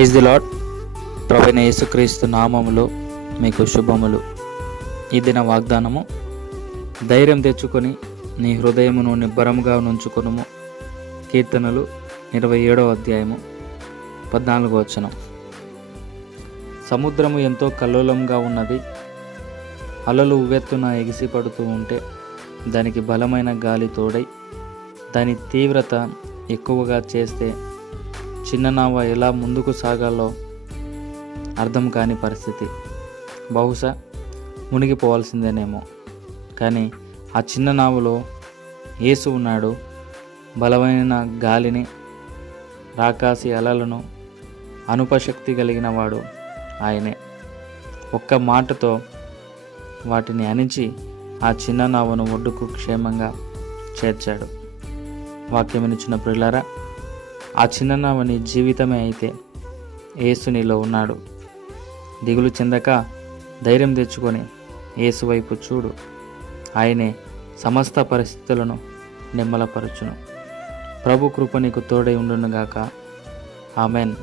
Praise the lord. ప్రభువైన యేసుక్రీస్తు నామములో మీకు శుభములు. ఈ దిన వాగ్దానము, ధైర్యం తెచ్చుకొని నీ హృదయమును నిబ్బరముగా నుంచుకొనుము. కీర్తనలు 27వ అధ్యాయము 14వ వచనం. సముద్రము ఎంతో కల్లోలంగా ఉన్నది. అలలు ఉవ్వెత్తున ఎగిసిపడుతూ ఉంటే దానికి బలమైన గాలి తోడై దాని తీవ్రత ఎక్కువగా చేస్తే చిన్న నావ ఎలా ముందుకు సాగాలో అర్థం కాని పరిస్థితి. బహుశా మునిగిపోవాల్సిందేనేమో. కానీ ఆ చిన్న నావలో యేసు ఉన్నాడు. బలమైన గాలిని, రాకాసి అలలను అనుపశక్తి కలిగిన వాడు ఆయనే. ఒక్క మాటతో వాటిని అణిచి ఆ చిన్న నావను ఒడ్డుకు క్షేమంగా చేర్చాడు. వాక్యమునిచ్చిన ప్రియులారా, ఆ చిన్న నావ నీ జీవితమే అయితే యేసు నీలో ఉన్నాడు. దిగులు చెందక ధైర్యం తెచ్చుకొని యేసు వైపు చూడు. ఆయనే సమస్త పరిస్థితులను నిమ్మలపరచును. ప్రభు కృప నీకు తోడై ఉండునుగాక. ఆమెన్.